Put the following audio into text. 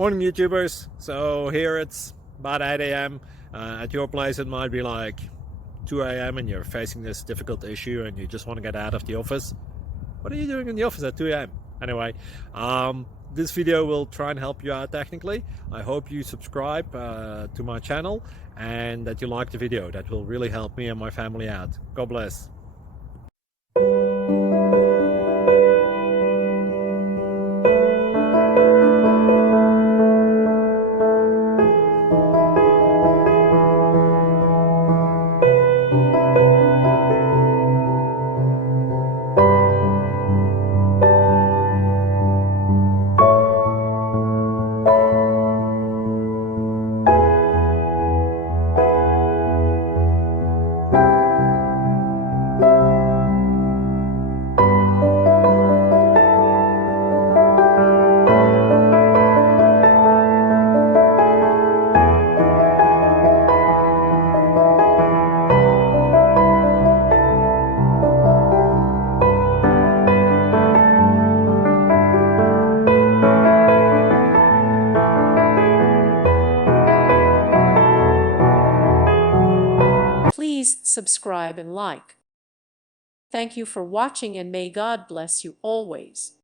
Morning YouTubers. So here it's about 8 a.m. At your place it might be like 2 a.m. and you're facing this difficult issue and you just want to get out of the office. What are you doing in the office at 2 a.m.? Anyway, this video will try and help you out technically. I hope you subscribe to my channel and that you like the video. That will really help me and my family out. God bless. Please subscribe and like. Thank you for watching and may God bless you always.